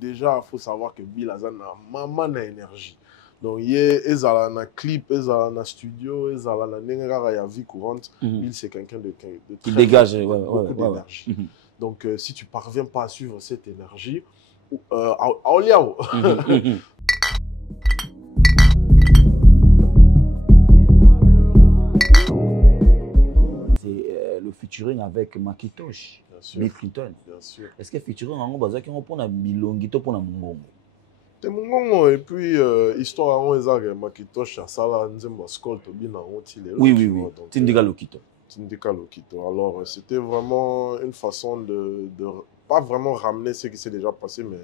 déjà, il faut savoir que Bill a une énergie. Donc, il y a un clip, il y a un studio, il y a une vie courante. Bill, c'est quelqu'un de très... Il dégage beaucoup d'énergie. Ouais. Donc, si tu ne parviens pas à suivre cette énergie, le featuring avec Makitosh, Bill Clinton. Bien sûr. Est-ce que featuring en gros, c'est pour la bilongito pour la mungongo? C'est mungongo et puis histoire en ezage Makitosh sala nzemba skol to bina otile. Oui. Tindika Lokito. Tindika Lokito. Alors c'était vraiment une façon de pas vraiment ramener ce qui s'est déjà passé, mais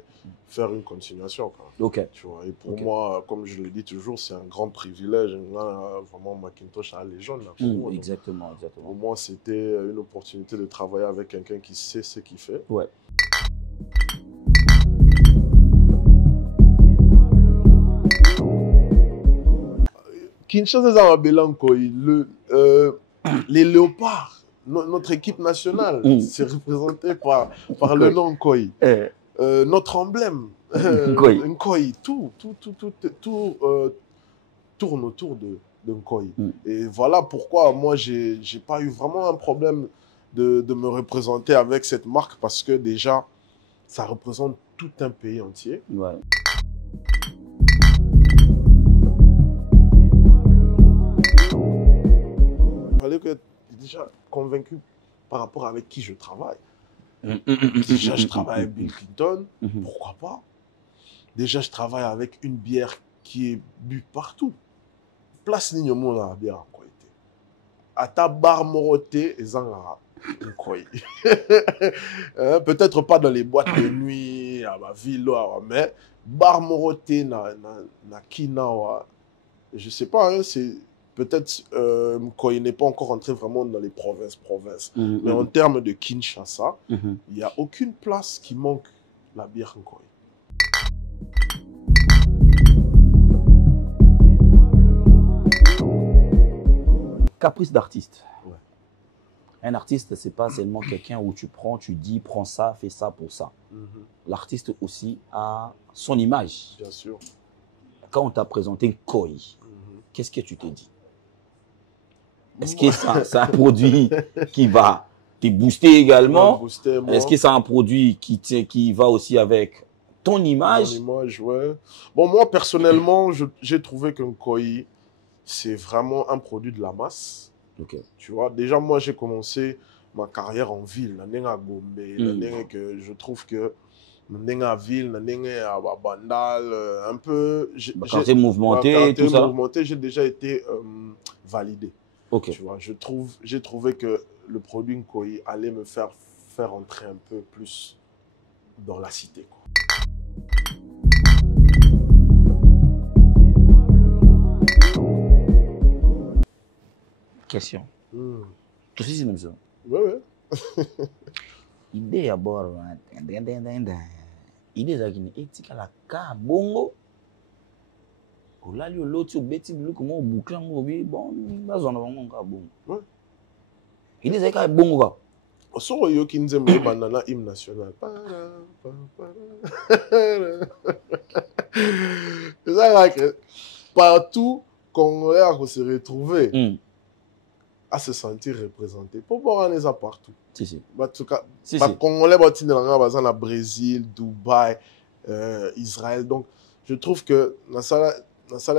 faire une continuation. Ok. Tu vois, et pour moi, comme je le dis toujours, c'est un grand privilège. Vraiment, Macintosh a les jeunes. Exactement. Pour moi, c'était une opportunité de travailler avec quelqu'un qui sait ce qu'il fait. Ouais. Kinshasa Belankoy, les léopards. Notre équipe nationale, c'est représenté par le nom Nkoy. Notre emblème, Nkoy, tout tourne autour de Nkoy. Et voilà pourquoi moi, j'ai pas eu vraiment un problème de me représenter avec cette marque, parce que déjà, ça représente tout un pays entier. Ouais. Il fallait que déjà convaincu par rapport avec qui je travaille. Déjà, je travaille avec Bill Clinton, pourquoi pas. Déjà, je travaille avec une bière qui est bue partout. Place Nignomo dans la bière en quoi était. À ta barre moroté et zangara. Peut-être pas dans les boîtes de nuit, à ma ville, mais bar moroté na kinawa. Je sais pas, c'est... Peut-être quand il n'est pas encore entré vraiment dans les provinces. Mais en termes de Kinshasa, il n'y a aucune place qui manque la bière Nkoy. Caprice d'artiste. Ouais. Un artiste, c'est pas seulement quelqu'un où tu dis, prends ça, fais ça pour ça. L'artiste aussi a son image. Bien sûr. Quand on t'a présenté Nkoy, qu'est-ce que tu t'es dit? Est-ce que c'est un produit qui va te booster également? Est-ce que c'est un produit qui va aussi avec ton image? Mon image, ouais. Bon, moi, personnellement, j'ai trouvé que Nkoy, c'est vraiment un produit de la masse. Okay. Tu vois, déjà, moi, j'ai commencé ma carrière en ville, à Gombe. Que je trouve que en ville, à Bandal, un peu... Quartier mouvementé, tout ça. J'ai déjà été validé. Okay. Tu vois, j'ai trouvé que le produit Nkoy allait me faire entrer un peu plus dans la cité, quoi. Question. Tout ça, c'est même ça. Ouais. Idée à bord. Idée à qui est la ka bongo. Là, l'autre, bêtise, comment boucler bon, bon. Il disait qu'il y a bon gars. So yo qui nous aime banana hymne national. C'est ça que partout Congolais à se retrouver, à se sentir représenté. Pour voir les partout. Si. En tout cas, Congolais sont dans le Brésil, Dubaï, Israël. Donc, je trouve que dans ça,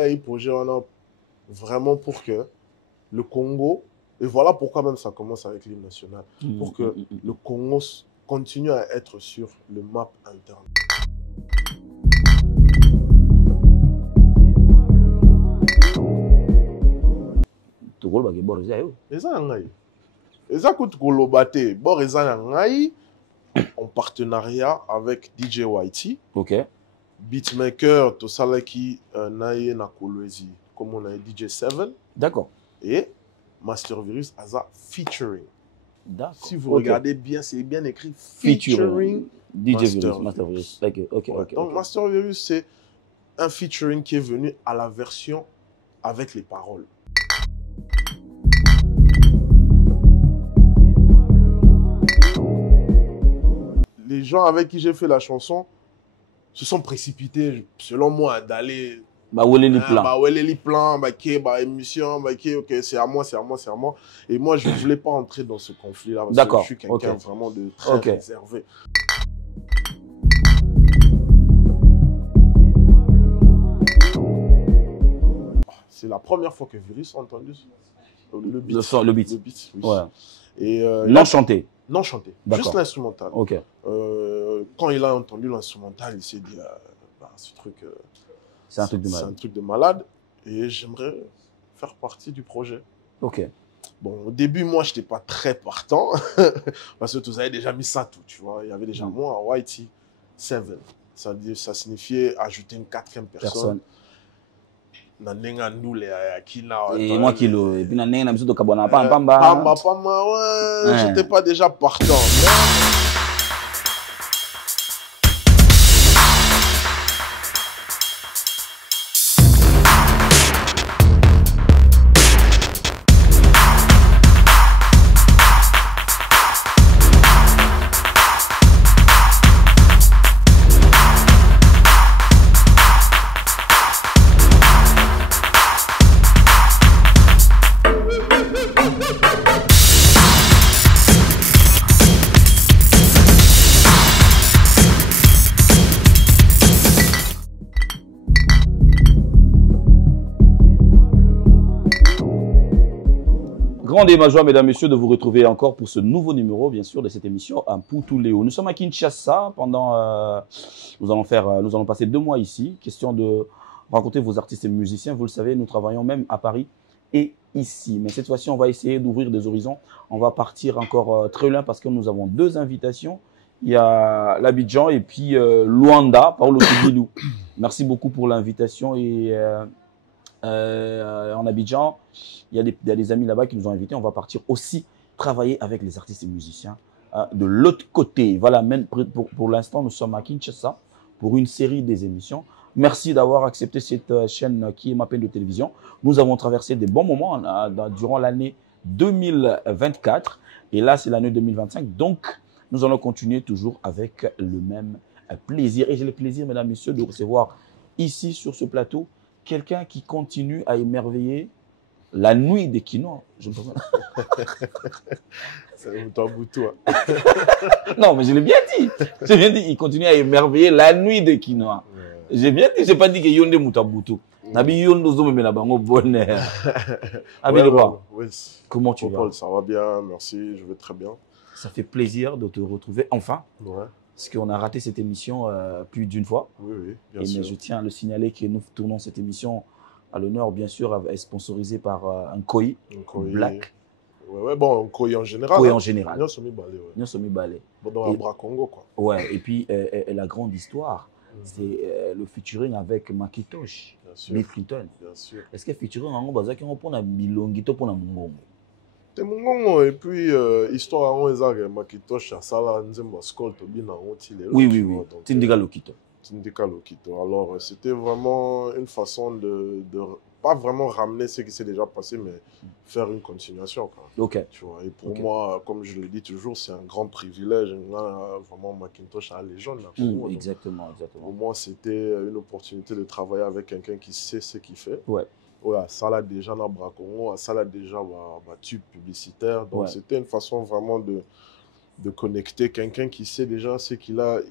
il projet vraiment pour que le Congo, et voilà pourquoi même ça commence avec l'hymne national, pour que le Congo continue à être sur le map interne. En partenariat avec DJ Whitey. Okay. Beatmaker, tout ça là qui naïe na Kolwezi, comme on a DJ 7. D'accord. Et Master Virus a ça featuring. D'accord. Si vous regardez bien, c'est bien écrit featuring DJ Master Virus. Ok. Donc Master Virus, c'est un featuring qui est venu à la version avec les paroles. Les gens avec qui j'ai fait la chanson se sont précipités, selon moi, d'aller... où est les plans? Où est les plans, émission, ok, c'est à moi. Et moi, je ne voulais pas entrer dans ce conflit-là, parce que je suis quelqu'un vraiment de très réservé. C'est la première fois que Virus a entendu le beat. Le beat. Le beat, oui. Ouais. Et, non chanté. Non chanté, juste l'instrumental. Ok. Quand il a entendu l'instrumental, il s'est dit, ce truc, c'est un truc de malade. C'est un truc de malade et j'aimerais faire partie du projet. Ok. Bon, au début, moi, je n'étais pas très partant parce que vous avez déjà mis ça tout, tu vois. Il y avait déjà moi, Whitey, 7. Ça signifiait ajouter une 4e personne. Et moi qui le. Et puis, j'étais pas déjà partant. Grande et ma joie, mesdames, messieurs, de vous retrouver encore pour ce nouveau numéro, bien sûr, de cette émission à Mpoutou-Léo. Nous sommes à Kinshasa pendant, nous allons passer 2 mois ici. Question de rencontrer vos artistes et musiciens. Vous le savez, nous travaillons même à Paris et ici. Mais cette fois-ci, on va essayer d'ouvrir des horizons. On va partir encore très loin parce que nous avons 2 invitations. Il y a l'Abidjan et puis Luanda, Paolo Kibilou. Merci beaucoup pour l'invitation et en Abidjan, il y a des amis là-bas qui nous ont invités. On va partir aussi travailler avec les artistes et musiciens de l'autre côté. Voilà, même pour l'instant, nous sommes à Kinshasa pour une série des émissions. Merci d'avoir accepté cette chaîne qui est ma chaîne de télévision. Nous avons traversé des bons moments durant l'année 2024 et là, c'est l'année 2025. Donc, nous allons continuer toujours avec le même plaisir. Et j'ai le plaisir, mesdames, messieurs, de recevoir ici sur ce plateau quelqu'un qui continue à émerveiller la nuit des Kinois. C'est Moutouaboutou. Non, mais je l'ai bien dit. J'ai bien dit, il continue à émerveiller la nuit des Kinois. J'ai bien dit, j'ai pas dit que Yonde Moutouaboutou. Nabi Yondo Zome me la bango bonheur. Comment tu vas? Ça va bien, merci, je vais très bien. Ça fait plaisir de te retrouver enfin. Ouais. Parce qu'on a raté cette émission plus d'une fois. Oui, bien sûr. Mais je tiens à le signaler que nous tournons cette émission à l'honneur, bien sûr, est sponsorisée par un Koi Black. Ouais, bon, un Koi en général. Koi en général. Nous sommes balés. Nous sommes balés. Dans la Bra Congo, quoi. Ouais, et puis la grande histoire, c'est le featuring avec Makitosh, Bill Clinton. Bien sûr. Est-ce que featuring en Bazaki on prend un bilongito pour la Mungongo? Et puis histoire on ezaka Makitosh asala nzemba skol to bina otile. Oui. Tindika Lokito. Tindika Lokito. Alors c'était vraiment une façon de pas vraiment ramener ce qui s'est déjà passé, mais faire une continuation. Ok. Tu vois. Et pour moi, comme je le dis toujours, c'est un grand privilège. Vraiment Macintosh à la légende. Exactement. Pour moi, c'était une opportunité de travailler avec quelqu'un qui sait ce qu'il fait. Ouais. Ça l'a déjà dans Bracongo, ça l'a déjà tube publicitaire. Donc c'était une façon vraiment de connecter quelqu'un qui sait déjà ce qu'il a,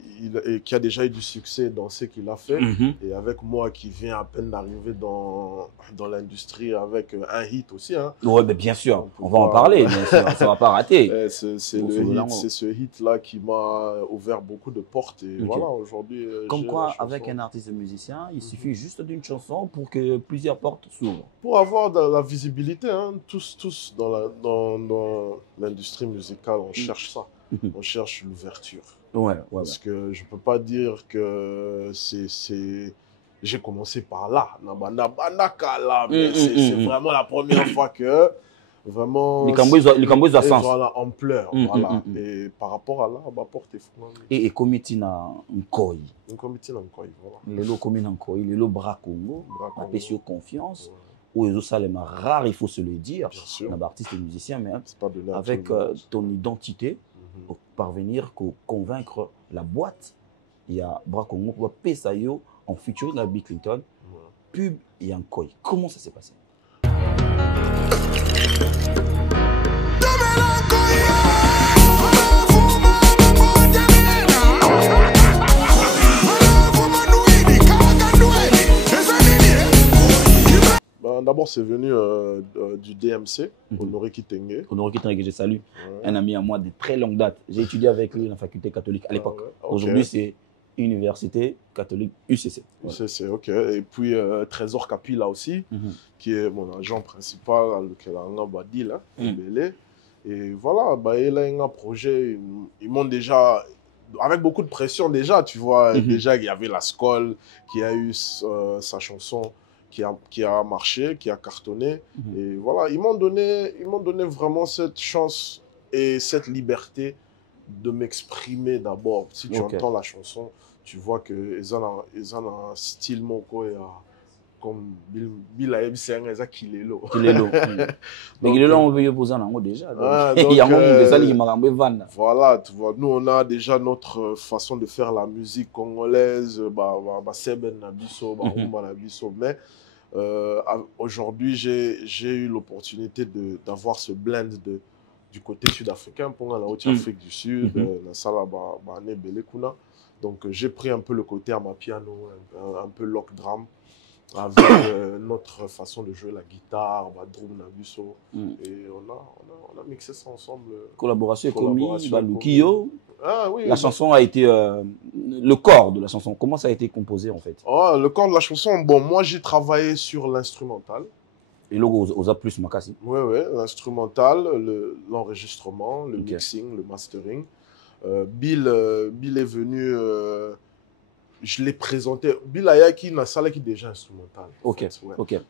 et qui a déjà eu du succès dans ce qu'il a fait. Et avec moi qui viens à peine d'arriver dans l'industrie avec un hit aussi. Hein. Ouais, mais bien sûr, on va en parler, mais ça ne va pas rater. C'est ce hit-là qui m'a ouvert beaucoup de portes. Et voilà, aujourd'hui. Comme quoi, avec un artiste musicien, il suffit juste d'une chanson pour que plusieurs portes s'ouvrent. Pour avoir de la visibilité, hein, tous dans l'industrie musicale, on cherche ça. On cherche l'ouverture. Parce que je ne peux pas dire que j'ai commencé par là. Mais c'est vraiment la première fois que vraiment les Cambouis ont l'ampleur. Et par rapport à là, ma porte est fou. Et comité na Nkoi. Voilà. Les comité na Nkoi, les Bra Congo, la pécio confiance. Ou les autres rare, il faut se le dire. On a artistes et musiciens, mais avec ton identité, pour parvenir à convaincre la boîte il y a Bras Congo, pour Pesayo en featuring avec Bill Clinton, pub et un koi. Comment ça s'est passé? D'abord, c'est venu du DMC, Honoré Kitenge. Honoré Kitenge, je salue. Un ami à moi de très longue date. J'ai étudié avec lui dans la faculté catholique à l'époque. Aujourd'hui, c'est Université catholique UCC. UCC, ok. Et puis, Trésor Kapila aussi, qui est mon agent principal, lequel a Badi, là, Et voilà, bah, il a un projet, ils m'ont déjà, avec beaucoup de pression déjà, tu vois, déjà il y avait la Skol qui a eu sa chanson qui a marché, qui a cartonné. Et voilà, ils m'ont donné vraiment cette chance et cette liberté de m'exprimer d'abord. Si tu entends la chanson, tu vois qu'ils ont un style moko et comme Bill Aeb, c'est un Kilelo. Kilelo. Mais Kilelo, on veut poser un déjà. Il y a un moment où voilà, tu vois, nous on a déjà notre façon de faire la musique congolaise, Seben Nabiso, Rumba Nabiso, mais aujourd'hui j'ai eu l'opportunité d'avoir ce blend du côté sud-africain pour la Haute-Afrique du Sud, la Sala Bane Belekuna. Donc j'ai pris un peu le côté à ma piano, un peu lock drum, avec notre façon de jouer la guitare, drum nabuso, et on a mixé ça ensemble. Collaboration avec Lukio. Ah, oui, la chanson a été le corps de la chanson. Comment ça a été composé en fait? Le corps de la chanson, bon, moi j'ai travaillé sur l'instrumental. Et là, aux A plus Makassi. Oui, l'instrumental, l'enregistrement, le mixing, le mastering. Bill est venu. Je l'ai présenté. Bill Ayaki n'a pas déjà instrumental.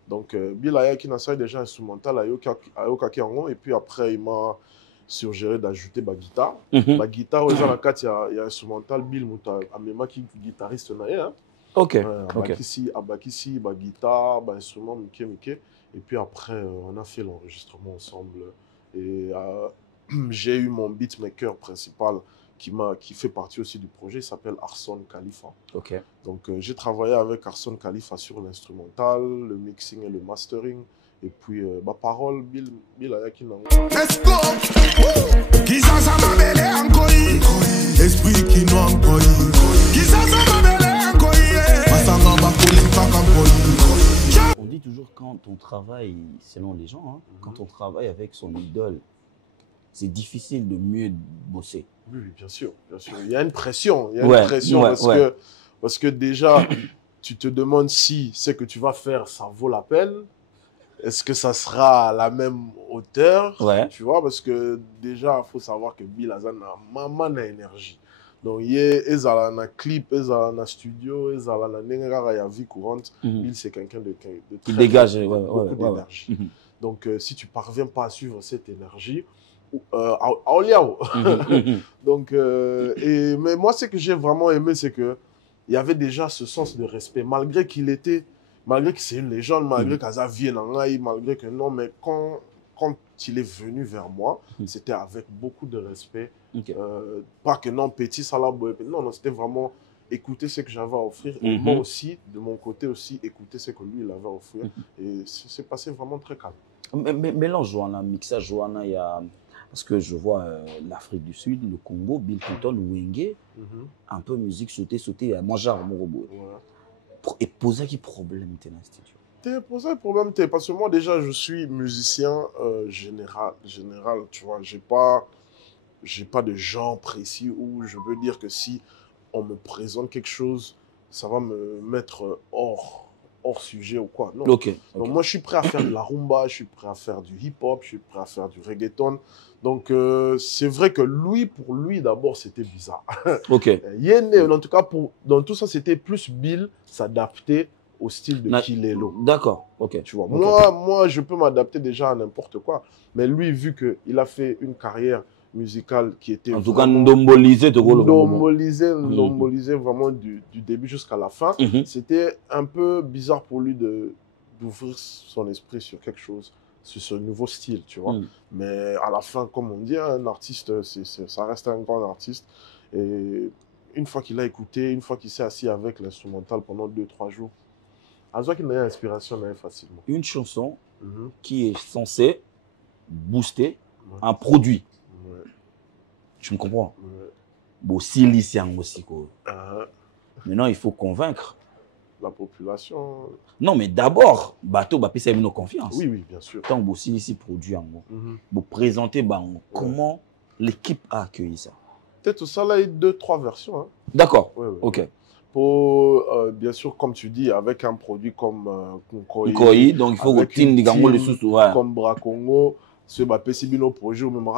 Donc, Bill Ayaki n'a pas déjà instrumental à Yokaki Angon. Et puis après, il m'a suggéré d'ajouter ma guitare. Ma guitare, il y a instrumental. Bill Mouta, Amema qui est guitariste. Abakisi, ma guitare, instrument, Mike. Et puis après, on a fait l'enregistrement ensemble. Et j'ai eu mon beatmaker principal qui fait partie aussi du projet, il s'appelle Arson Khalifa. Donc j'ai travaillé avec Arson Khalifa sur l'instrumental, le mixing et le mastering. Et puis ma parole, Bill Ayaki Nango. Let's go! Esprit qui noie on dit toujours quand on travaille, selon les gens, quand on travaille avec son idole, c'est difficile de mieux bosser. Oui, bien sûr, bien sûr. Il y a une pression. Il y a une pression parce que déjà, tu te demandes si ce que tu vas faire, ça vaut la peine. Est-ce que ça sera à la même hauteur? Tu vois, parce que déjà, il faut savoir que Bill Azan a maman énergie. Donc, il y a un clip, il y a un studio, il y a une vie courante. Bill, c'est quelqu'un de très dégage beaucoup d'énergie. Donc, si tu ne parviens pas à suivre cette énergie, donc, mais moi, ce que j'ai vraiment aimé, c'est qu'il y avait déjà ce sens de respect, malgré que c'est une légende, malgré qu'Aza vienne en Aïe, malgré que non, mais quand il est venu vers moi, c'était avec beaucoup de respect. Pas que non, petit, ça l'a beau. Non, c'était vraiment écouter ce que j'avais à offrir. Et moi aussi, de mon côté aussi, écouter ce que lui, il avait à offrir. Et c'est passé vraiment très calme. Mélange Joanna, mixage Joanna, il y a... Parce que je vois l'Afrique du Sud, le Congo, Bill Clinton, Wenge, un peu musique sauter, moi j'ai un robot. Et poser quel problème t'es dans l'institut? Poser un problème, parce que moi déjà je suis musicien général, tu vois, j'ai pas de genre précis où je veux dire que si on me présente quelque chose, ça va me mettre hors sujet ou quoi. Non. Donc moi je suis prêt à faire de la rumba, je suis prêt à faire du hip-hop, je suis prêt à faire du reggaeton. Donc c'est vrai que pour lui d'abord c'était bizarre. En tout cas dans tout ça c'était plus Bill s'adapter au style de Kilelo. D'accord. Tu vois, moi je peux m'adapter déjà à n'importe quoi, mais lui vu que il a fait une carrière musicale qui était en tout cas ndombolisé vraiment du début jusqu'à la fin. C'était un peu bizarre pour lui d'ouvrir son esprit sur quelque chose, sur ce nouveau style, tu vois. Mais à la fin, comme on dit, un artiste, ça reste un grand artiste. Et une fois qu'il a écouté, une fois qu'il s'est assis avec l'instrumental pendant 2-3 jours, à ce qu'il a l'inspiration facilement. Une chanson qui est censée booster un produit. Tu me comprends? Bon, si lycéen aussi, quoi. Maintenant, il faut convaincre la population. Non, mais d'abord, bateau, bah, ça nos confiance. Oui, oui, bien sûr. Tant que si ici produit en gros, vous présentez, bah, comment l'équipe a accueilli ça. Peut-être ça là, il y a 2-3 versions. Hein. D'accord. Ok. Pour, bien sûr, comme tu dis, avec un produit comme Nkoyi, donc il faut que team le sous comme Bracongo, ce Bapesibino projet, même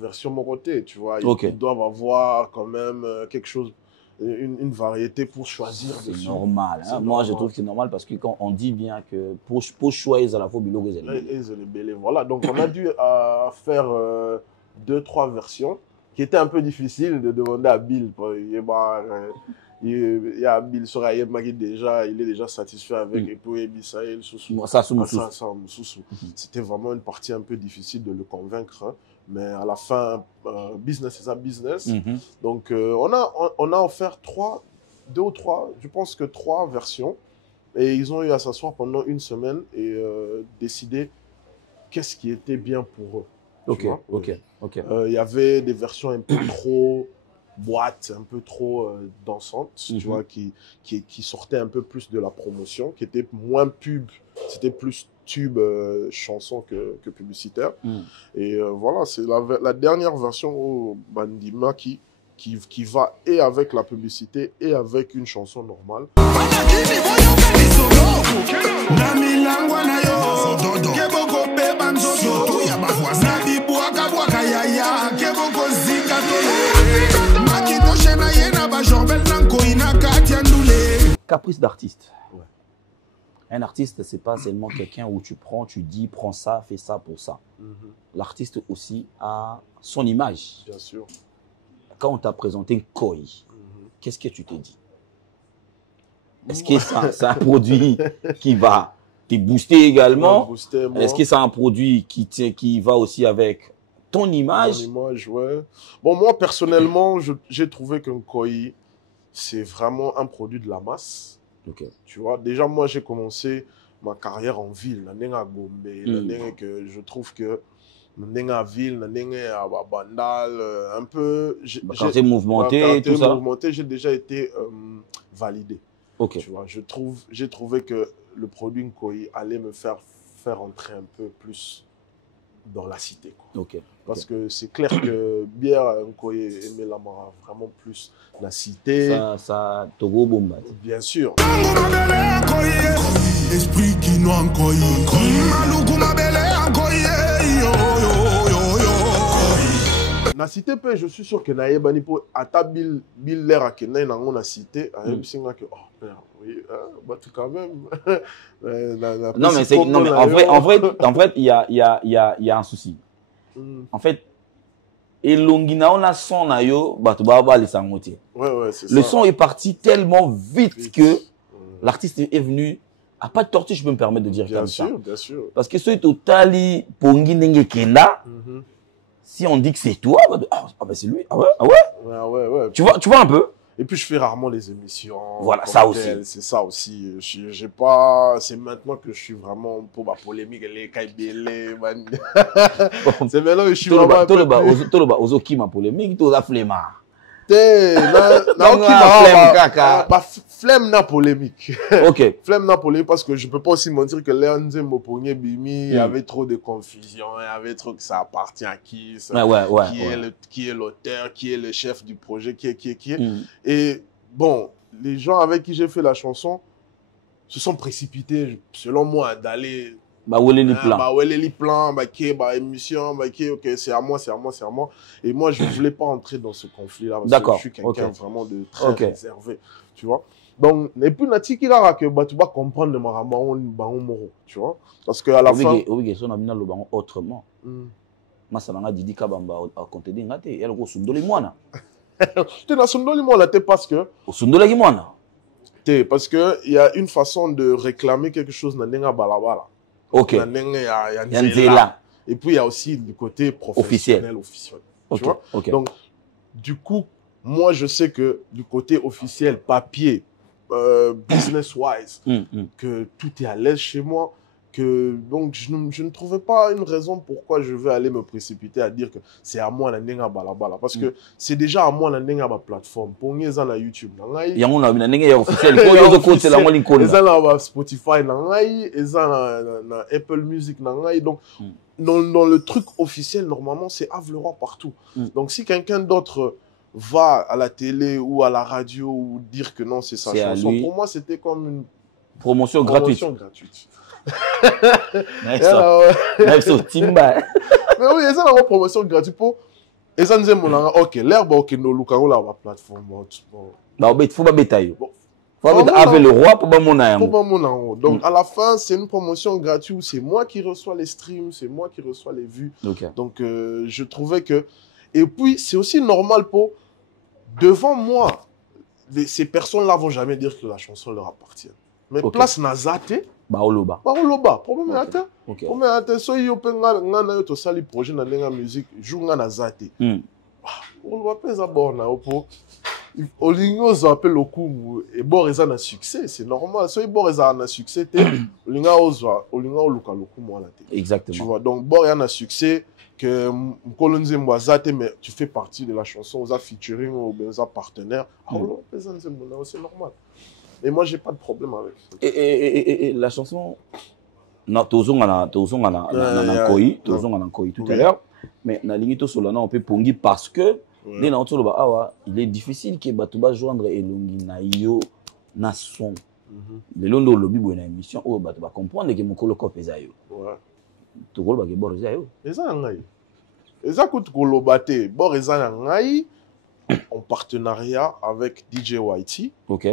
version mon côté, tu vois. Ils doivent avoir quand même quelque chose, une variété pour choisir. C'est normal. Hein? Moi, je trouve que c'est normal parce que quand on dit bien que pour choisir à la fois, voilà, donc on a dû faire 2-3 versions qui étaient un peu difficiles de demander à Bill. Il y a Bill sur déjà, il est déjà satisfait avec et puis Bissaïl c'était vraiment une partie un peu difficile de le convaincre, hein. Mais à la fin, business c'est ça, business. Donc on a offert 2 ou 3, je pense que 3 versions, et ils ont eu à s'asseoir pendant une semaine et décider qu'est-ce qui était bien pour eux. Ok. Il y avait des versions un peu trop boîte, un peu trop dansante, tu vois, qui sortait un peu plus de la promotion, qui était moins pub, c'était plus tube chanson que publicitaire. Et voilà, c'est la dernière version au Bandima qui va et avec la publicité et avec une chanson normale. Caprice d'artiste. Un artiste, c'est pas seulement quelqu'un où tu dis, prends ça, fais ça pour ça. L'artiste aussi a son image. Bien sûr. Quand on t'a présenté Nkoyi, qu'est-ce que tu t'es dit? Est-ce que c'est un produit qui va te booster également? Est-ce que c'est un produit qui va aussi avec ton image? Mon image, ouais. Bon, moi, personnellement, j'ai trouvé que Nkoyi, c'est vraiment un produit de la masse. Tu vois, déjà, moi, j'ai commencé ma carrière en ville, à Gombe, que je trouve que à ville, à Bandal, un peu... Quartier mouvementé, tout ça. J'ai déjà été validé. Tu vois, j'ai trouvé que le produit Nkoyi allait me faire entrer un peu plus dans la cité. Parce que c'est clair que bière Nkoyi et Melamara vraiment plus la cité. Ça Togo Bomba. Bien sûr. Esprit qui noie Nkoyi. Na cité je suis sûr que naïbani pour attabil l'air à que naï nango na cité a même singa que oh père oui bah tout quand même. Non mais c'est en fait il y a un souci. En fait elongina on a son na yo bah tu vas les sangotier. Ouais c'est ça. Le son est parti tellement vite que l'artiste est venu à pas de tortue, je peux me permettre de dire comme ça. Bien sûr. Parce que ce totali pongi nenge kenda. Si on dit que c'est toi, bah c'est lui. Ah ouais. Tu vois un peu. Et puis je fais rarement les émissions. Voilà, ça aussi. C'est ça aussi. J'ai pas. C'est maintenant que je suis vraiment pour la polémique, les kaibele. C'est maintenant que je suis vraiment. Tout le bas, aux qui ma polémique, tout la flemmard. Flemme na polémique. Ok. Flemme na polémique parce que je peux pas aussi mentir que Léandze Mopogné Bimi, il y avait trop de confusion, il y avait trop que ça appartient à qui, qui est l'auteur, qui est le chef du projet, qui est. Et bon, les gens avec qui j'ai fait la chanson se sont précipités, selon moi, d'aller. Émission, ok, c'est à moi. Et moi, je ne voulais pas entrer dans ce conflit-là. Parce que je suis quelqu'un vraiment de très réservé. Tu vois? Donc, et puis, Nati qui a que tu vas comprendre de ma moro. Tu vois? Parce qu'à la fin. Oui, on a mis le banc autrement. Moi, ça m'a dit Kabamba à compter des gâtés. Et elle a sundoli moana. Tu n'as sundoli moana, parce que. Sundoli moana. Parce qu'il y a une façon de réclamer quelque chose dans Nenga Balabala. Ok. Et puis, il y a aussi le côté professionnel, officiel. Tu vois? Donc, du coup, moi, je sais que du côté officiel, papier, business-wise, que tout est à l'aise chez moi. Donc, je ne trouvais pas une raison pourquoi je vais aller me précipiter à dire que c'est à moi la nenga balabala. Parce que c'est déjà à moi la nenga ba plateforme. Pour nous, ils ont la YouTube. Il y a un nenga officiel. Pour eux, c'est la moindre icône. Ils ont la Spotify, ils ont la Apple Music. Donc, dans le truc officiel, normalement, c'est Ave le Roi partout. Donc, si quelqu'un d'autre va à la télé ou à la radio ou dire que non, c'est sa chanson, pour moi, c'était comme une promotion gratuite. Mais oui, ils ont une promotion gratuite pour. Ils ont dit, ok, l'herbe, ok, nous, Lucaro, la plateforme. Il faut pas bêtailler. Avec le roi pour pas mon âme. Donc, à la fin, c'est une promotion gratuite où c'est moi qui reçois les streams, c'est moi qui reçois les vues. Donc, je trouvais que. Et puis, c'est aussi normal pour. Devant moi, ces personnes-là vont jamais dire que la chanson leur appartient. Mais place Nazate. Baoloba. Problème est atteint. So yo pe ngana yo to sali projet na lenga musique joue ngana Nazate. On va pas ça borna opo. Olingo zappelle le coup et bord eza na succès, c'est normal. So bord eza na succès te olinga ozwa, olinga oluka le coup moi la te. Exactement. Tu vois, donc bord ya na succès que Mkolonze Mwazate, mais tu fais partie de la chanson, aux featuring ou aux partenaires. C'est normal. Et moi, j'ai pas de problème avec ça. Et la chanson, Tozon a Koi tout à l'heure, mais na limite Solana on peut pongi parce que il est difficile que Batouba joindre Elongi na yo na son. Le long de lobby pour une émission où Batouba comprendre que mon coloc pesa yo. Tu vois que Boris yo. Eza ngai. Eza coûte kolobate. Boris ngai en partenariat avec DJ YT. OK.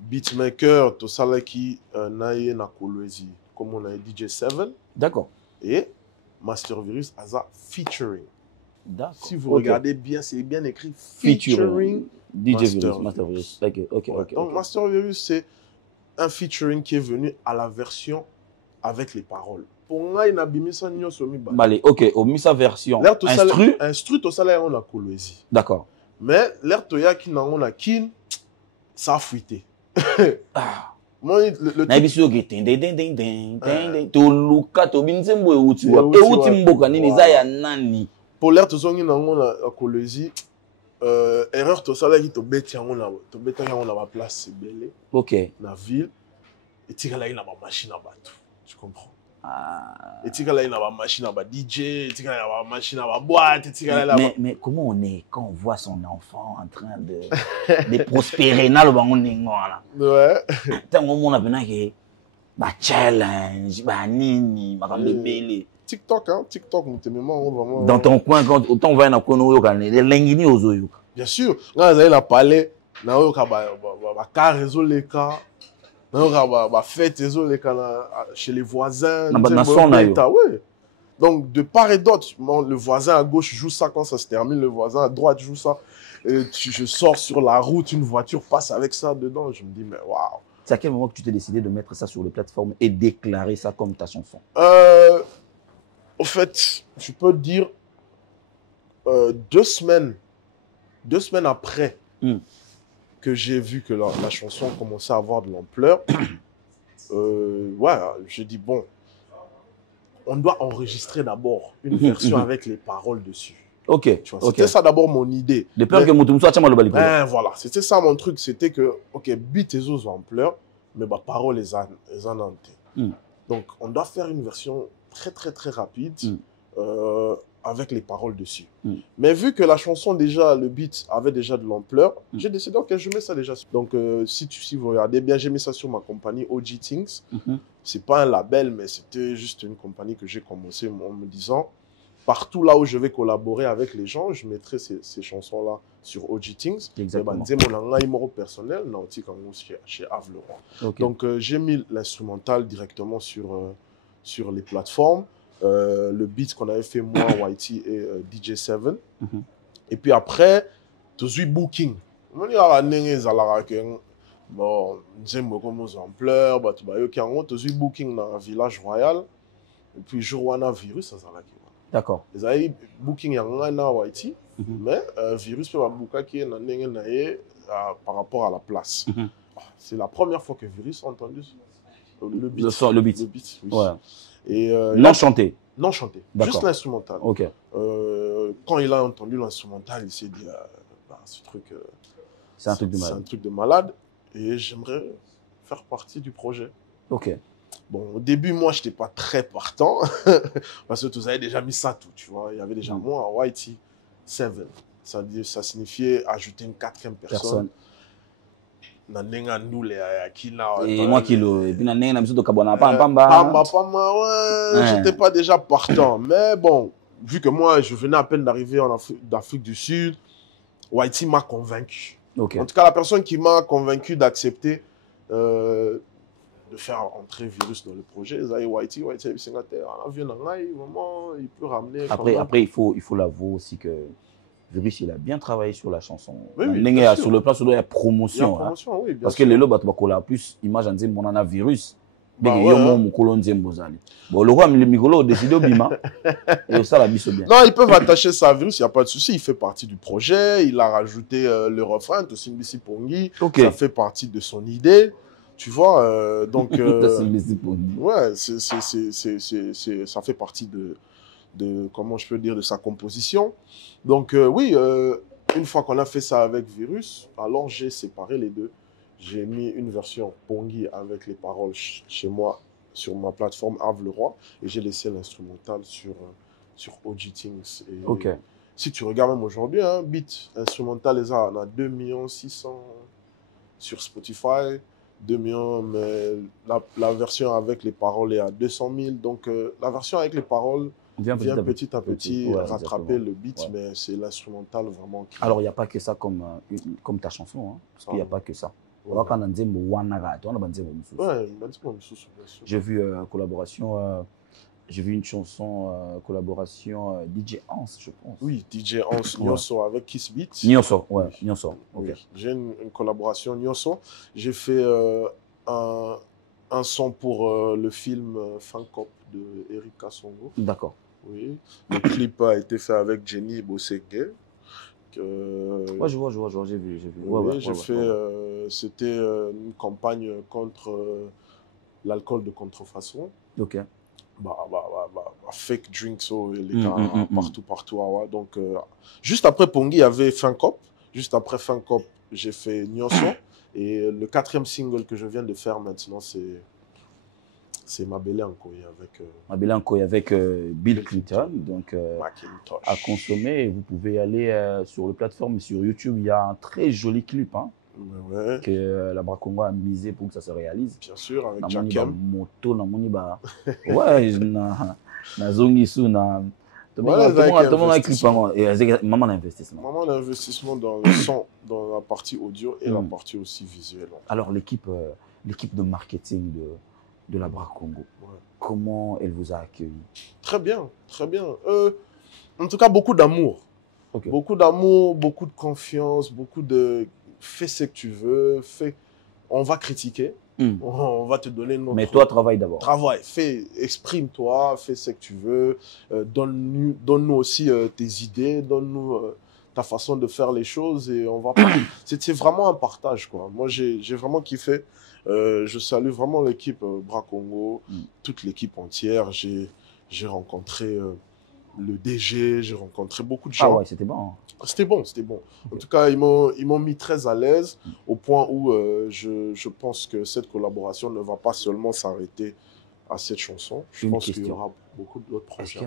Beatmaker to salaki naie na kolwezi comme on a DJ7. D'accord. Et Master Virus Aza featuring. D'accord. Si vous regardez bien, c'est bien écrit featuring DJ Virus, Master Virus. OK. Donc Master Virus c'est un featuring qui est venu à la version avec les paroles. Pour moi, il n'a pas mis ça sur mi bas. OK, au mis sa version instru to salaki on a kolwezi. D'accord. Mais l'air toya qui n'a on a kin ça a fuité. Moi le na biso ke to luka to binzembo eutiwa mboka nini za ya nani pour l'air tozongi nango na kolezi erreur to sala ki to beti yango na to beta yango na ba place belé OK na ville et tikala ina ba machine à bateau tu comprends et tikala ina ba machine à ba DJ tikala ina ba machine à ba boîte tikala mais comment on est quand on voit son enfant en train de prospérer na lo bango ningona tango mona pena ke ba challenge ba nini makambe belé TikTok mutemement vraiment dans ton coin quand autant va na kono yo kan les lengini ozoyo bien sûr nga za ila parler na yo ka ba ka réseau les cas na fête chez les voisins. Donc, de part et d'autre, le voisin à gauche joue ça quand ça se termine, le voisin à droite joue ça. Et je sors sur la route, une voiture passe avec ça dedans. Je me dis, mais waouh. C'est à quel moment que tu t'es décidé de mettre ça sur les plateformes et déclarer ça comme ta chanson? Au fait, je peux dire 2 semaines après que j'ai vu que la chanson commençait à avoir de l'ampleur, je dis bon, on doit enregistrer d'abord une version avec les paroles dessus. OK. C'était ça d'abord mon idée. De peur que mon soit voilà, c'était ça mon truc, c'était que OK, beat et autres ampleur, mais ma parole les en ante. Donc on doit faire une version très très très rapide avec les paroles dessus. Mais vu que la chanson déjà, le beat avait déjà de l'ampleur, j'ai décidé ok, je mets ça déjà. Donc si vous regardez bien, j'ai mis ça sur ma compagnie OG Things. C'est pas un label, mais c'était juste une compagnie que j'ai commencé en me disant partout là où je vais collaborer avec les gens, je mettrai ces chansons-là sur OG Things. Exactement. Et mon personnel, chez Ave le Roi. Donc j'ai mis l'instrumental directement sur les plateformes. Le beat qu'on avait fait moi, YT et DJ7. Et puis après, tu as eu Booking. Bon, j'aime comme aux ampleurs, tu as eu Booking dans le village royal. Et puis, je vois un virus, ça s'en a. D'accord. Ils avaient Booking, il y a un YT. Mais virus peut avoir qui est par rapport à la place. C'est la première fois que virus a entendu le beat. Le beat. Le beat, oui. Ouais. Et, non chanté. Non chanté. Juste l'instrumental. Ok. Quand il a entendu l'instrumental, il s'est dit, ce truc, c'est un truc de malade. C'est un truc de malade. Et j'aimerais faire partie du projet. Ok. Bon, au début, moi, je n'étais pas très partant. Parce que tous avez déjà mis ça tout, tu vois. Il y avait déjà moi, Whitey, 7. Ça signifiait ajouter une 4e personne. Et moi qui le. Et puis, j'étais pas déjà partant. Mais bon, vu que moi, je venais à peine d'arriver d'Afrique du Sud, Whitey m'a convaincu. Okay. En tout cas, la personne qui m'a convaincu d'accepter de faire entrer Virus dans le projet, c'est Whitey. Whitey, il peut ramener. Après il faut l'avouer aussi que Virus, il a bien travaillé sur la chanson. Oui, sur le plan de la promotion. Oui, parce que les lobes, a plus image en disant, mon Virus. Bon, le roi, le micro, décide au bima. Et ça, la mise bien. Non, ils peuvent attacher ça à Virus, il n'y a pas de souci. Il fait partie du projet. Il a rajouté le refrain, Tosimbisi Pongi. Okay. Ça fait partie de son idée. Tu vois, donc. Ouais, ça fait partie de comment je peux dire, de sa composition. Donc, oui, une fois qu'on a fait ça avec Virus, alors j'ai séparé les deux. J'ai mis une version Pongi avec les paroles chez moi, sur ma plateforme Ave le Roi, et j'ai laissé l'instrumental sur OG Things. Et si tu regardes même aujourd'hui, beat instrumental, on a 2 600 000 sur Spotify, 2 millions, mais la version avec les paroles est à 200 000. Donc, la version avec les paroles vient petit à petit rattraper le beat, mais c'est l'instrumental vraiment. Alors, il n'y a pas que ça comme ta chanson, parce qu'il n'y a pas que ça. J'ai vu collaboration, j'ai vu une chanson collaboration DJ Hans, je pense. Oui, DJ Hans, Nyoso avec Kiss Beat. Nyoso, ouais, Nyoso. Oui. J'ai une collaboration Nyoso. J'ai fait un son pour le film Fancop de Erika Songo. D'accord. Oui. Le clip a été fait avec Jenny Bosegue. Ouais, je vois, j'ai vu. Oui, j'ai fait, c'était une campagne contre l'alcool de contrefaçon. Ok. Fake drinks, les gars, partout. Donc, juste après Pongi, il y avait Fancop. Juste après Fancop, j'ai fait Nyoso. Et le 4e single que je viens de faire maintenant, c'est Mabele Nkoyi avec Bill Clinton. Donc, à consommer. Vous pouvez aller sur les plateformes, sur YouTube. Il y a un très joli clip que la Bracongo a misé pour que ça se réalise. Bien sûr, avec Jackem. Moto, ouais, na zongisu, na. Maman d'investissement. Maman d'investissement dans le son, dans la partie audio et la partie aussi visuelle. Alors, l'équipe de marketing de la Bracongo, comment elle vous a accueilli? Très bien, très bien. En tout cas, beaucoup d'amour. Beaucoup d'amour, beaucoup de confiance, beaucoup de fais ce que tu veux, on va critiquer, on va te donner notre... Mais toi, travaille d'abord. Travaille, exprime-toi, fais ce que tu veux, donne-nous aussi tes idées, donne-nous ta façon de faire les choses et on va... C'est vraiment un partage, quoi. Moi, j'ai vraiment kiffé. Je salue vraiment l'équipe Bracongo, toute l'équipe entière. J'ai rencontré le DG, j'ai rencontré beaucoup de gens. Ah ouais, c'était bon. C'était bon. En tout cas, ils m'ont mis très à l'aise au point où je pense que cette collaboration ne va pas seulement s'arrêter à cette chanson. Je pense qu'il y aura beaucoup d'autres projets. Est-ce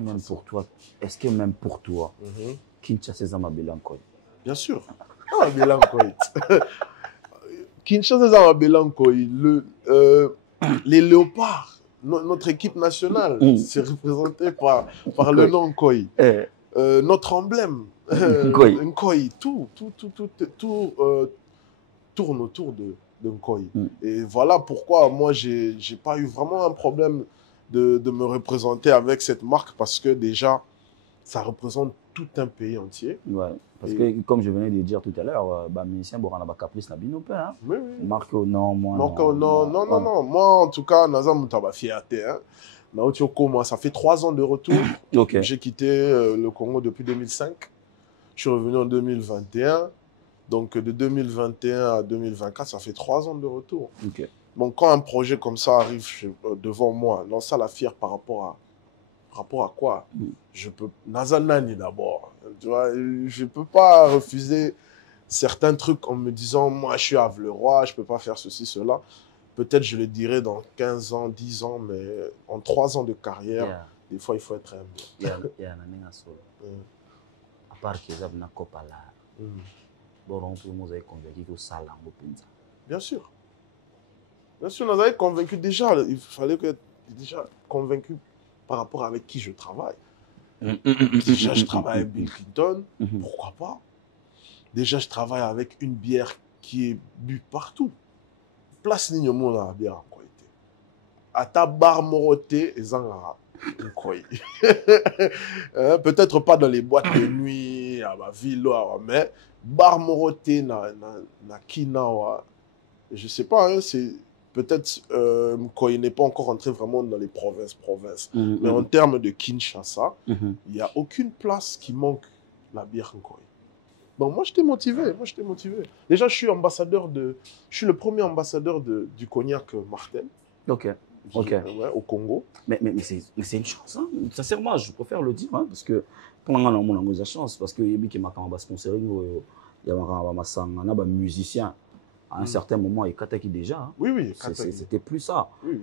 que même pour toi, Kinshasa est Mabele Nkoyi? Bien sûr. Mabele Nkoyi. Kinshasa est Mabele Nkoyi. Les léopards. Notre équipe nationale, c'est représenté par le nom Nkoyi. Notre emblème, Nkoyi, tout tourne autour de Nkoyi. Et voilà pourquoi moi, j'ai pas eu vraiment un problème de me représenter avec cette marque parce que déjà, ça représente tout un pays entier. Ouais, parce que comme je venais de dire tout à l'heure, musicien Borana Bakaplis n'a bien opé. Oui. Marque au non, moi. Non. Moi, en tout cas, Naza Moutaba fierté. Ça fait 3 ans de retour. J'ai quitté le Congo depuis 2005. Je suis revenu en 2021. Donc, de 2021 à 2024, ça fait 3 ans de retour. Okay. Donc, quand un projet comme ça arrive devant moi, non, ça la fière par rapport à quoi? Je peux... Nazanani d'abord. Tu vois, je ne peux pas refuser certains trucs en me disant, moi, je suis Havre-le-Roi, je ne peux pas faire ceci, cela. Peut-être je le dirai dans 15 ans, 10 ans, mais en 3 ans de carrière, des fois, il faut être humble. À part qu'ils ont une coupe à l'art. Bien sûr. Bien sûr, nous avons convaincu déjà. Il fallait que déjà convaincu par rapport avec qui je travaille. Déjà, je travaille avec Bill Clinton. Pourquoi pas? Déjà, je travaille avec une bière qui est bue partout. Place Nignomo dans la bière en quoi était. À ta bar moroté et zangara. Peut-être pas dans les boîtes de nuit, à ma ville, mais bar moroté na kinawa. Je sais pas, hein, c'est peut-être quand il n'est pas encore entré vraiment dans les provinces. Mais en termes de Kinshasa, il n'y a aucune place qui manque la bière Nkoy. Bon, moi, j'étais motivé. Déjà, je suis le premier ambassadeur du cognac Martel. Ok. Au Congo. Mais c'est une chance, hein. Sincèrement, je préfère le dire, hein, parce que pour moi, on a une chance, parce que il y a un sponsoring, il y a un musicien. À un certain moment, il y déjà. Hein. Oui. C'était plus ça. Oui.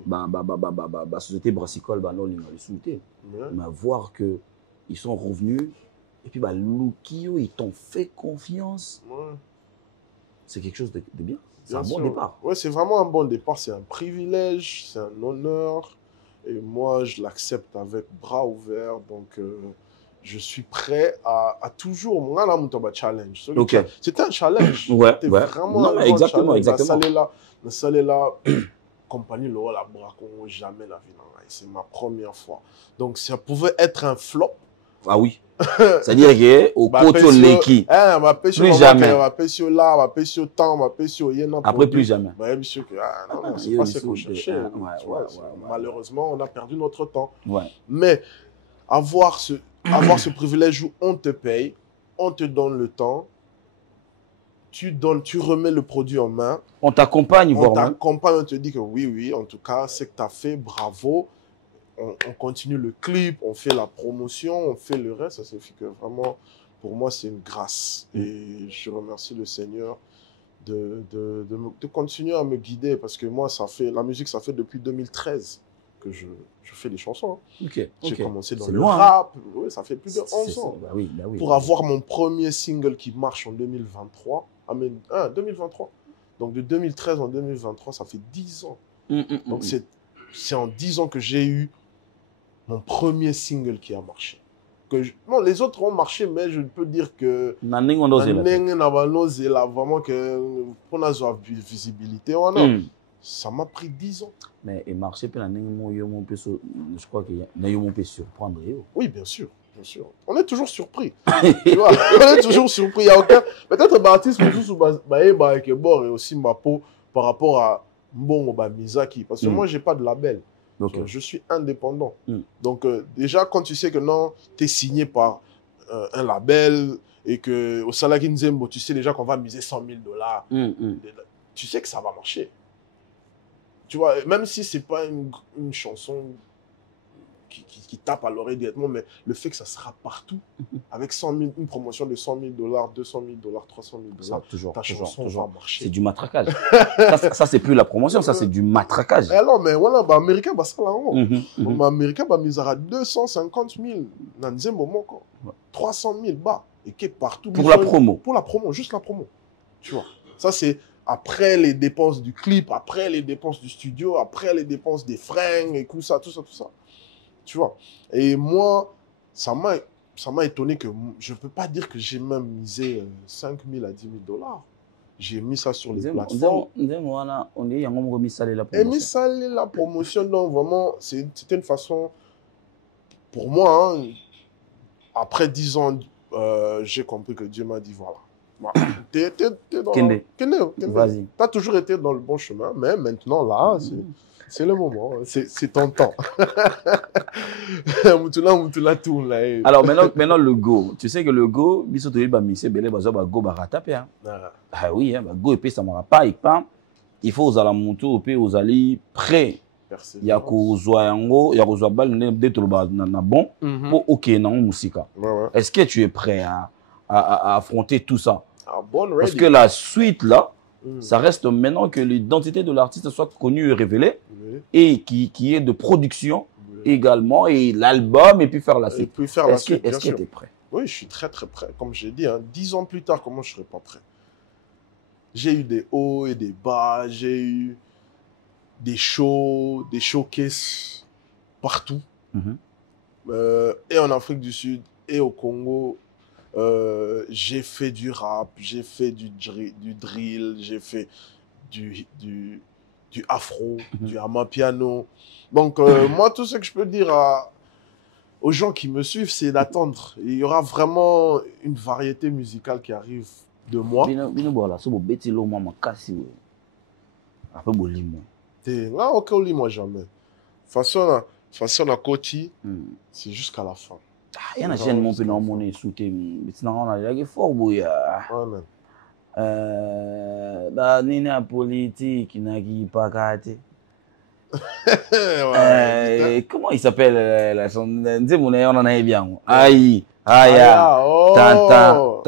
Société brassicole, non, il m'a sauté. Mais voir que ils sont revenus, et puis, Lukio, ils t'ont fait confiance. Ouais. C'est quelque chose de bien. C'est un bien bon départ. Oui, c'est vraiment un bon départ. C'est un privilège, c'est un honneur. Et moi, je l'accepte avec bras ouverts. Donc, je suis prêt à toujours. Moi, là, mon challenge. Okay. C'était un challenge. Ouais. Vraiment non, mais exactement. Dans là, compagnie, la braconne, jamais la vie. C'est ma première fois. Donc, ça pouvait être un flop. Ah oui. C'est-à-dire que au côté l'équipe. Plus jamais. Après, plus jamais. Non, c'est pas ce qu'on cherchait. Malheureusement, on a perdu notre temps. Ouais. Mais avoir ce privilège où on te paye, on te donne le temps, tu remets le produit en main. On t'accompagne, on te dit que oui, en tout cas, c'est que tu as fait, bravo. On continue le clip, on fait la promotion, on fait le reste. Ça signifie que vraiment, pour moi, c'est une grâce. Et je remercie le Seigneur de continuer à me guider, parce que moi, la musique, ça fait depuis 2013 que je fais des chansons. J'ai commencé dans le rap. Oui, ça fait plus de 11 ans. Bah oui. Pour avoir mon premier single qui marche en 2023. 2023. Donc, de 2013 en 2023, ça fait 10 ans. Donc, c'est en 10 ans que j'ai eu mon premier single qui a marché. Bon, les autres ont marché, mais je peux dire que vraiment que pour la visibilité, ça m'a pris 10 ans. Mais il marchait, je crois qu'il peut surprendre. Oui, bien sûr. On est toujours surpris. Tu vois, on est toujours surpris. Il y a aucun... Peut-être Baptiste et aussi ma peau par rapport à Mbongo Mizaki. Parce que moi, je n'ai pas de label. Okay. Je suis indépendant. Donc, déjà, quand tu sais que non, tu es signé par un label et que au Salaki Nzembo, tu sais déjà qu'on va miser $100,000, tu sais que ça va marcher. Tu vois, même si ce n'est pas une chanson qui tape à l'oreille directement, mais le fait que ça sera partout, avec une promotion de $100,000, $200,000, $300,000, ta chanson va marcher. C'est du matraquage. ça c'est plus la promotion, ça c'est du matraquage. Alors, mais voilà, Américain, ça là-haut. Américain, il aura 250,000 dans un moment, 300,000 et qui est partout. Pour la promo. Pour la promo, juste la promo. Tu vois, ça c'est après les dépenses du clip, après les dépenses du studio, après les dépenses des fringues et tout ça. Tu vois. Et moi, ça m'a étonné que je ne peux pas dire que j'ai même misé 5,000 à 10,000 $. J'ai mis ça sur les plateformes. Et mis ça la promotion, donc vraiment, c'était une façon, pour moi, hein, après 10 ans, j'ai compris que Dieu m'a dit, voilà. T'es dans Kende. Vas-y. T'as toujours été dans le bon chemin, mais maintenant, là, C'est le moment, c'est ton temps. Moutoula tourne là. Alors maintenant le go. Tu sais que le go, biso toyi ba mise belé bazo ba go ba rataper. Ah oui, hein, ba go et puis ça m'aura pas il faut aux ala mutu et puis aux ali prêt. Il y a kozwa yango, il y a kozwa bal d'être na bon pour OK na musika. Est-ce que tu es prêt à affronter tout ça? Parce que la suite là, ça reste maintenant que l'identité de l'artiste soit connue et révélée et qui est de production également et l'album et puis faire la suite. Est-ce que tu es prêt? Oui, je suis très très prêt. Comme j'ai dit, 10 ans plus tard, comment je ne serais pas prêt? J'ai eu des hauts et des bas, j'ai eu des shows, des showcases partout. Et en Afrique du Sud et au Congo. J'ai fait du rap, j'ai fait du drill, j'ai fait du afro, du amapiano. Donc, moi, tout ce que je peux dire aux gens qui me suivent, c'est d'attendre. Il y aura vraiment une variété musicale qui arrive de moi. Là, moi jamais. Façon à Koti, c'est jusqu'à la fin. Il y a un jeune mon peu dans mon nez sous tes il y a fort bouillard. Bah nina politique n'a qui pas gâté. Comment il s'appelle la son dis mon on en a bien. Aïe tantan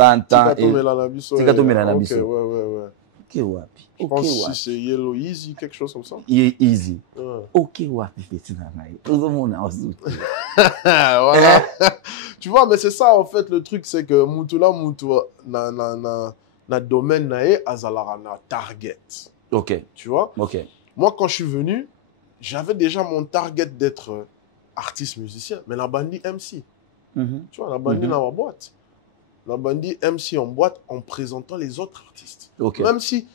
c'est quand on met la biso. Ouais. OK wapi. Je pense que c'est Yellow Easy quelque chose comme ça. Easy. OK wapi petit na tout le monde a aussi. Voilà. Tu vois, mais c'est ça en fait le truc, c'est que Moutoula na domaine nae azalara na target. OK. Tu vois? OK. Moi quand je suis venu, j'avais déjà mon target d'être artiste musicien, mais la bandi MC. Tu vois, la bandi dans ma boîte. La bandi MC en boîte en présentant les autres artistes. Okay. Même si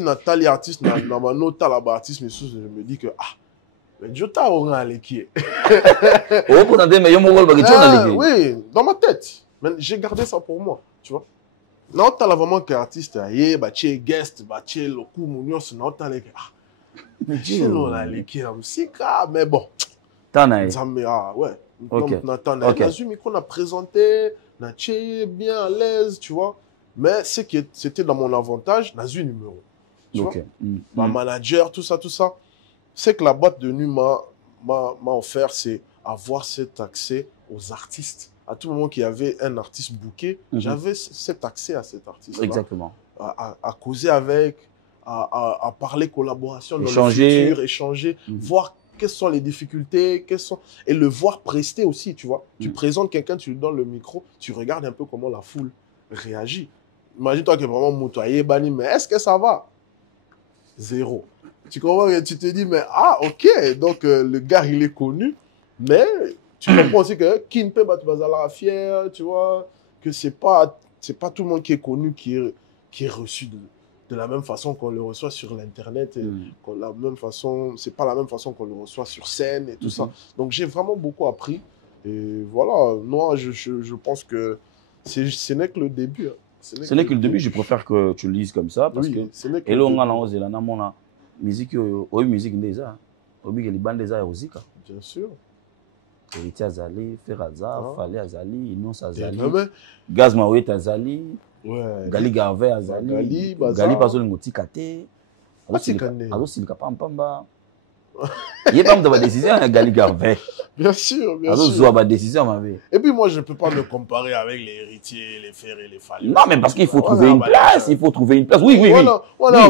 Nathalie artiste n'a pas nota la artiste, mais je me dis que mais Jota aura un léquier. Oui, dans ma tête. Mais j'ai gardé ça pour moi, tu vois. Non, tu as vraiment qu'un artiste, tu es guest, tu es le coup, non, tu as les mais bon. T'en as. Ouais. Ok. Nazu Micro a présenté, Naché bien à l'aise, tu vois. Mais c'était dans mon avantage, Nazu numéro. Tu vois. Ma manager, tout ça. C'est que la boîte de nuit m'a offert, c'est avoir cet accès aux artistes. À tout moment qu'il y avait un artiste booké, j'avais cet accès à cet artiste. Exactement. À causer avec, à parler collaboration dans échanger. le futur, échanger, voir quelles sont les difficultés, et le voir prester aussi, tu vois. Tu présentes quelqu'un, tu lui donnes le micro, tu regardes un peu comment la foule réagit. Imagine-toi que vraiment Moutoyer, Bani, mais est-ce que ça va? Zéro. Tu comprends? Tu te dis, mais ok, donc le gars, il est connu, mais tu comprends aussi que Kinpe Batubazala fier, tu vois, que c'est pas tout le monde qui est connu qui est reçu de la même façon qu'on le reçoit sur l'internet, c'est pas la même façon qu'on le reçoit sur scène et tout ça. Donc j'ai vraiment beaucoup appris. Et voilà, moi je pense que ce n'est que le début. Hein. Ce n'est que le début, je préfère que tu le lises comme ça parce que et là on a la musique déjà, les bandes déjà aussi. Bien sûr. Héritier Azali, Ferraza, Fali Azali, Inos Azali, Gaz Mawet Azali, Gali Garvey Azali, Gali Bazol Ngoti Kate, Alo Silka Pampamba. Il n'y a pas de décision à Gali Garvey. Bien sûr. Décision, et puis moi, je ne peux pas me comparer avec les héritiers, les Ferré, les Fali. Non, mais parce qu'il faut trouver une place. Il faut trouver une place. Oui. Voilà,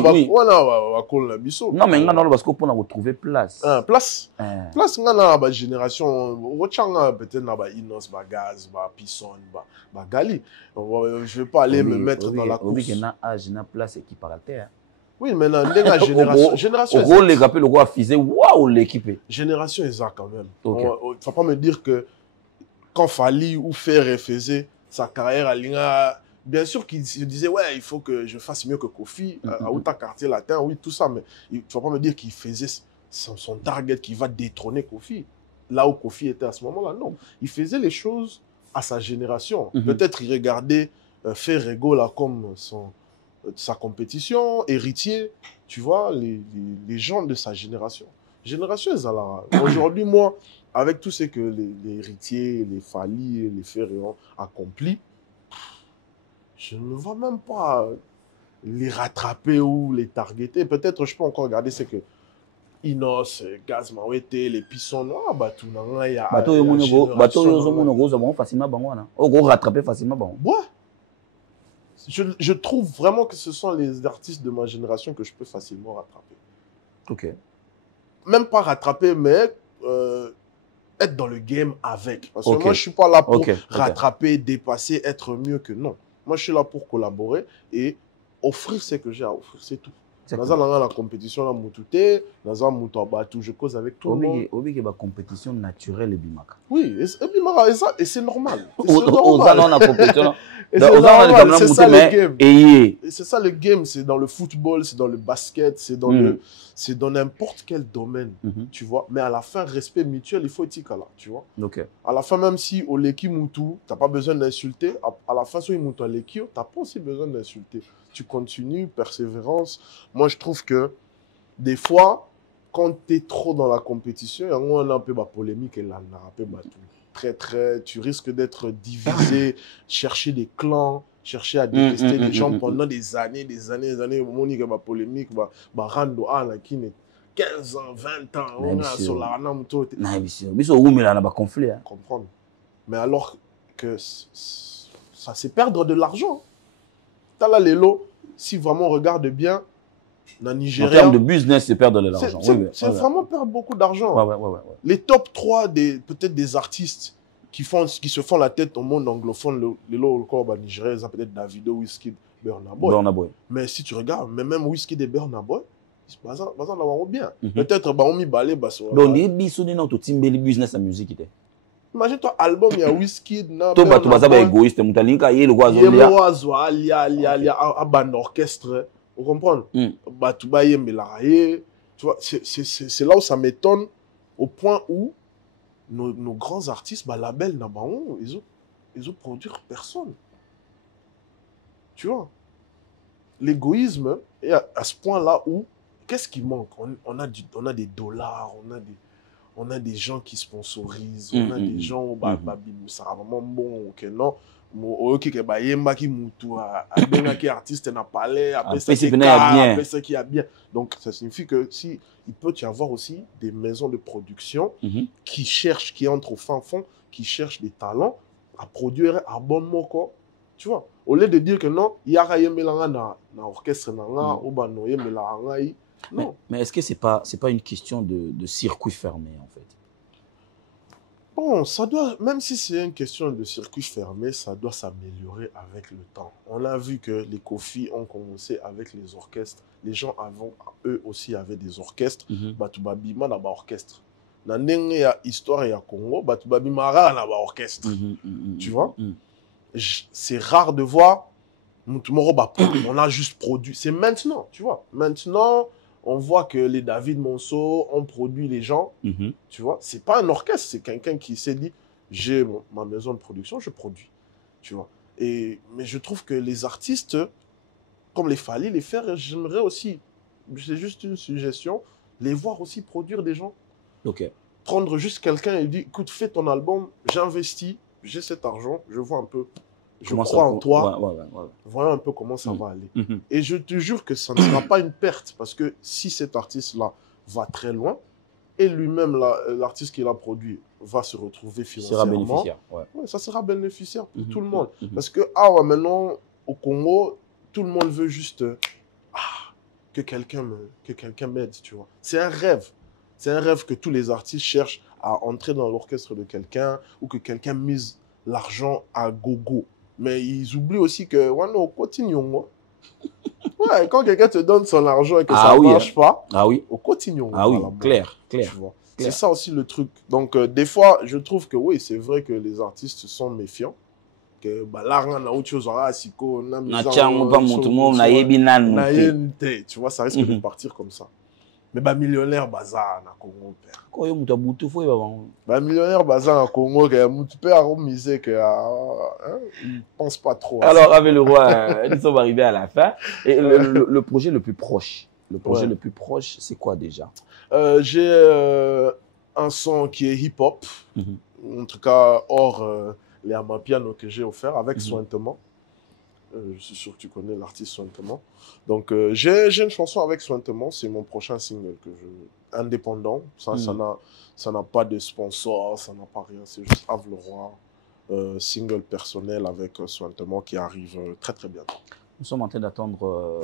non, mais parce qu'on peut retrouver place. Place, la génération, peut-être Inos, Gaz, Pisson, Gali. Je ne vais pas aller me mettre dans la course. Il y a un âge, une place qui part à terre. Oui, mais la génération. Au rôle, les rappels, le roi fisé, waouh, l'équipe. Génération exacte quand même. Il ne faut pas me dire que quand Fali ou Ferré faisait sa carrière à l'INA, bien sûr qu'il se disait, ouais, il faut que je fasse mieux que Kofi, à Outa Quartier Latin, oui, tout ça, mais il ne faut pas me dire qu'il faisait son target qui va détrôner Kofi, là où Kofi était à ce moment-là. Non, il faisait les choses à sa génération. Peut-être il regardait Ferrego là comme sa compétition, héritier, tu vois, les gens de sa génération. génération ezala. Aujourd'hui, moi, avec tout ce que les héritiers, les Fally, les Ferré ont accompli, je ne vois même pas les rattraper ou les targeter. Peut-être je peux encore regarder ce que Inos, Gaz Mawete, les Pissons noirs, Batou Nanga, il y a Bateau yo facilement bangwana. O go rattraper facilement bangwana. Ouais. Je trouve vraiment que ce sont les artistes de ma génération que je peux facilement rattraper. OK. Même pas rattraper, mais être dans le game avec. Parce que moi, je suis pas là pour rattraper, dépasser, être mieux que non. Moi, je suis là pour collaborer et offrir ce que j'ai à offrir, c'est tout. Dans la compétition, là, je cause avec tout le monde. Obi que la compétition naturelle et bimaka. Oui, et c'est normal. C'est ça le game. C'est ça le game, c'est dans le football, c'est dans le basket, c'est dans n'importe quel domaine, tu vois. Mais à la fin, respect mutuel, il faut être là, tu vois. Okay. À la fin, même si au Leki Moutou, tu n'as pas besoin d'insulter, à la fin, si Moutou Leki, tu n'as pas aussi besoin d'insulter. Tu continues, persévérance. Moi, je trouve que des fois, quand tu es trop dans la compétition, il y a un peu de polémique et là, tu risques d'être divisé, chercher des clans, chercher à détester les gens pendant des années. Au moment où polémique, rando qui n'est 15 ans, 20 ans, on a sur la comprendre. Mais alors que ça c'est perdre de l'argent. Là, les lots, si vraiment on regarde bien, dans Nigeria, en termes de business, c'est perdre de l'argent. C'est vraiment perdre beaucoup d'argent. Ouais. Les top 3 peut-être des artistes qui se font la tête au monde anglophone, les lots au Nigeria, ils ont peut-être Davido, Wizkid, Burna Boy. Mais si tu regardes, même Wizkid et Burna Boy, ils sont bien. Peut-être on mis balé. Donc, il y a des business à musique. Imagine-toi, album, il y a Wizkid, tu es égoïste, tu es orchestre, vous comprenez? Tu vois, c'est là où ça m'étonne, au point où nos grands artistes, label, ils ont produit personne. Tu vois, l'égoïsme est à ce point-là où, qu'est-ce qui manque? On a des dollars, on a des gens qui sponsorisent, on a des gens ça va vraiment bon, ok, non. Artiste n'a pas l'air, après ça qui a bien. Donc ça signifie que si il peut y avoir aussi des maisons de production qui entrent au fin fond, qui cherchent des talents à produire à bon moko, tu vois. Au lieu de dire que non, il y a un orchestre non. Mais est-ce que c'est pas une question de circuit fermé en fait? Bon, ça doit, même si c'est une question de circuit fermé, ça doit s'améliorer avec le temps. On a vu que les Kofi ont commencé avec les orchestres. Les gens avant, eux aussi avaient des orchestres. Batubabima n'a pas orchestre. Dans l'histoire il y a Congo, Batubabima n'a pas orchestre. Tu vois? C'est rare de voir. On a juste produit. C'est maintenant, tu vois. Maintenant, on voit que les David Monceau ont produit les gens. Tu vois, c'est pas un orchestre, c'est quelqu'un qui s'est dit j'ai ma maison de production, je produis. Tu vois. Mais je trouve que les artistes, comme les Fally, les faire, j'aimerais aussi, c'est juste une suggestion, les voir aussi produire des gens. Prendre juste quelqu'un et dire écoute, fais ton album, j'investis, j'ai cet argent, je vois un peu. Je crois en toi. Voyons un peu comment ça va aller. Et je te jure que ça ne sera pas une perte. Parce que si cet artiste-là va très loin, et lui-même, l'artiste qu'il a produit, va se retrouver financièrement. Ça sera bénéficiaire. Ça sera bénéficiaire pour tout le monde. Parce que maintenant, au Congo, tout le monde veut juste que quelqu'un m'aide, tu vois. C'est un rêve. C'est un rêve que tous les artistes cherchent à entrer dans l'orchestre de quelqu'un ou que quelqu'un mise l'argent à gogo. Mais ils oublient aussi que, on continue. Quand quelqu'un te donne son argent et que ça ne marche pas, on continue. Clair. C'est ça aussi le truc. Donc, des fois, je trouve que oui, c'est vrai que les artistes sont méfiants. Que l'argent a autre chose à siko, tu vois, ça risque de partir comme ça. Mais millionnaire bazar na Congo père. Millionnaire bazar na Congo tu peux miser que il pense pas trop. Alors avec le roi, nous sommes arrivés à la fin et le projet le plus proche Le projet le plus proche, c'est quoi déjà? J'ai un son qui est hip-hop, en tout cas hors les Amapiano que j'ai offert avec Sointement. Je suis sûr que tu connais l'artiste Sointement. Donc j'ai une chanson avec Sointement, c'est mon prochain single indépendant. Ça n'a pas de sponsor, ça n'a pas rien, c'est juste Ave le Roi, single personnel avec Sointement qui arrive très très bientôt. Nous sommes en train d'attendre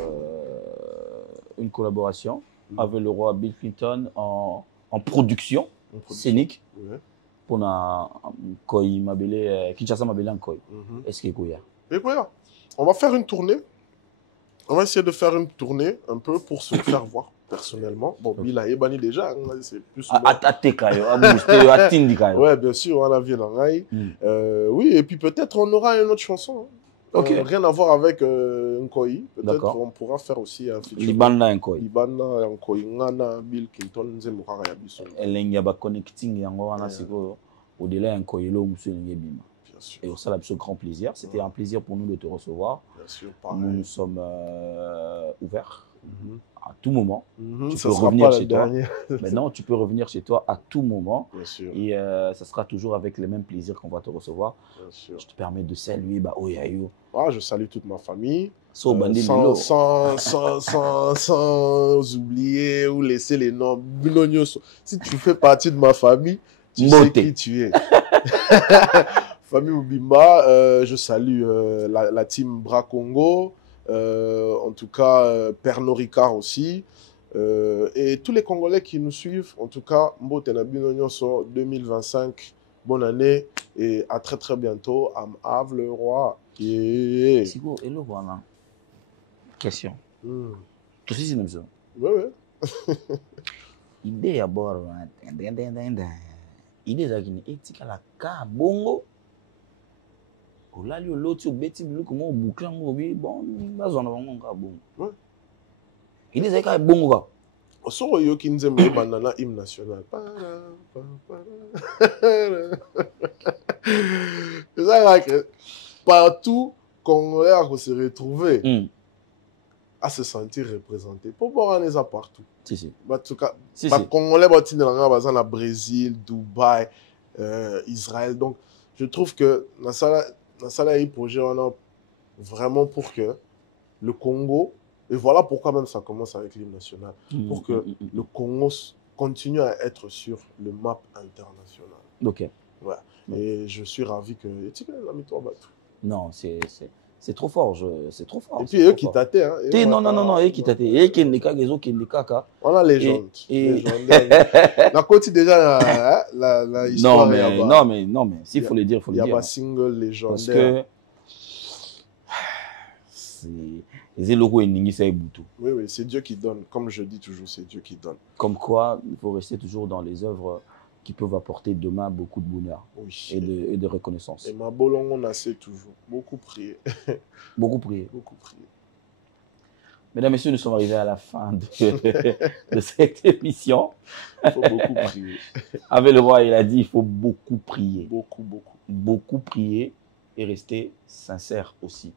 une collaboration avec le roi Bill Clinton en production scénique. Ouais. Pour na koi mabele Kinshasa mabele en koi. Est-ce qu'il y a? Et voilà. On va faire une tournée. On va essayer de faire une tournée un peu pour se faire voir personnellement. Bon, Bill a ébani déjà, c'est plus. Ouais, bien sûr, on a vu dans oui, et puis peut-être on aura une autre chanson. Rien à voir avec Nkoi. Peut-être on pourra faire aussi un feature. Libanda Nkoi. Libanda Nkoi. Ngana Bill Clinton Nzemukara Yabiso. Elenga ba connecting yango wana siko au-delà Nkoi lo musu ngebima. Et ça a grand plaisir. C'était un plaisir pour nous de te recevoir. Bien sûr, pareil. Nous sommes ouverts à tout moment. Tu peux revenir chez toi. Maintenant, tu peux revenir chez toi à tout moment. Bien sûr. Et ça sera toujours avec le même plaisir qu'on va te recevoir. Bien sûr. Je te permets de saluer Oyayo. Je salue toute ma famille. Sans oublier ou laisser les noms. Si tu fais partie de ma famille, tu sais qui tu es. Famille Oubimba, je salue la team Bra Congo, en tout cas Pernod Ricard aussi, et tous les Congolais qui nous suivent. En tout cas, Mbote na bino nyonso 2025, bonne année et à très très bientôt. Am Ave le Roi. Sigo, hello, voilà. Question. Tu sais, c'est ça. Oui, oui. Idée à bord. Idée à qui est la ka bongo. Là, l'autre, bêti, comment boucler un gobi, bon, bazon avant mon bon. Il est à bongo. Au son yo qui nous aime banana hymne national. C'est ça que partout Congolais à se retrouver, à se sentir représenté. Pour voir les partout. Si. En tout cas, Congolais bâtis dans le Brésil, Dubaï, Israël. Donc, je trouve que dans ça, il projet vraiment pour que le Congo, et voilà pourquoi même ça commence avec l'hymne national, pour que le Congo continue à être sur le map international. Ok. Ouais. Et je suis ravi que... Non, c'est trop fort. C'est trop fort. Et puis eux qui tâtaient. Hein, non, eux qui tâtaient. Et qui ne kaka. On a légende. La côte déjà, la histoire. Non, mais s'il faut le dire, il faut le dire. Il y a pas single légendaire. Parce que les locaux et Ningi, c'est Boutou. Oui, c'est Dieu qui donne. Comme je dis toujours, c'est Dieu qui donne. Comme quoi, il faut rester toujours dans les œuvres qui peuvent apporter demain beaucoup de bonheur et de reconnaissance. Et ma bolongo, on a toujours beaucoup prié. Beaucoup prié. Beaucoup prié. Mesdames, Messieurs, nous sommes arrivés à la fin de cette émission. Il faut beaucoup prier. Avec le roi, il a dit il faut beaucoup prier. Beaucoup. Beaucoup prier et rester sincère aussi.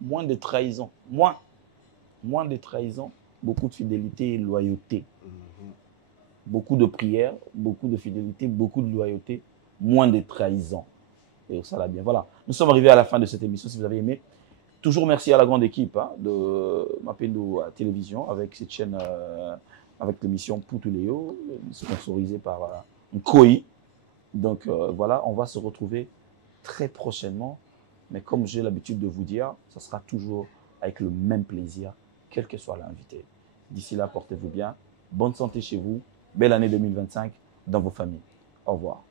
Moins de trahison. Moins de trahison, beaucoup de fidélité et loyauté. Beaucoup de prières, beaucoup de fidélité, beaucoup de loyauté, moins de trahison. Et ça l'a bien. Voilà. Nous sommes arrivés à la fin de cette émission. Si vous avez aimé, toujours merci à la grande équipe de Mapendo à Télévision avec cette chaîne, avec l'émission Poutuléo, sponsorisée par Nkoi. Donc voilà, on va se retrouver très prochainement. Mais comme j'ai l'habitude de vous dire, ça sera toujours avec le même plaisir, quel que soit l'invité. D'ici là, portez-vous bien. Bonne santé chez vous. Belle année 2025 dans vos familles. Au revoir.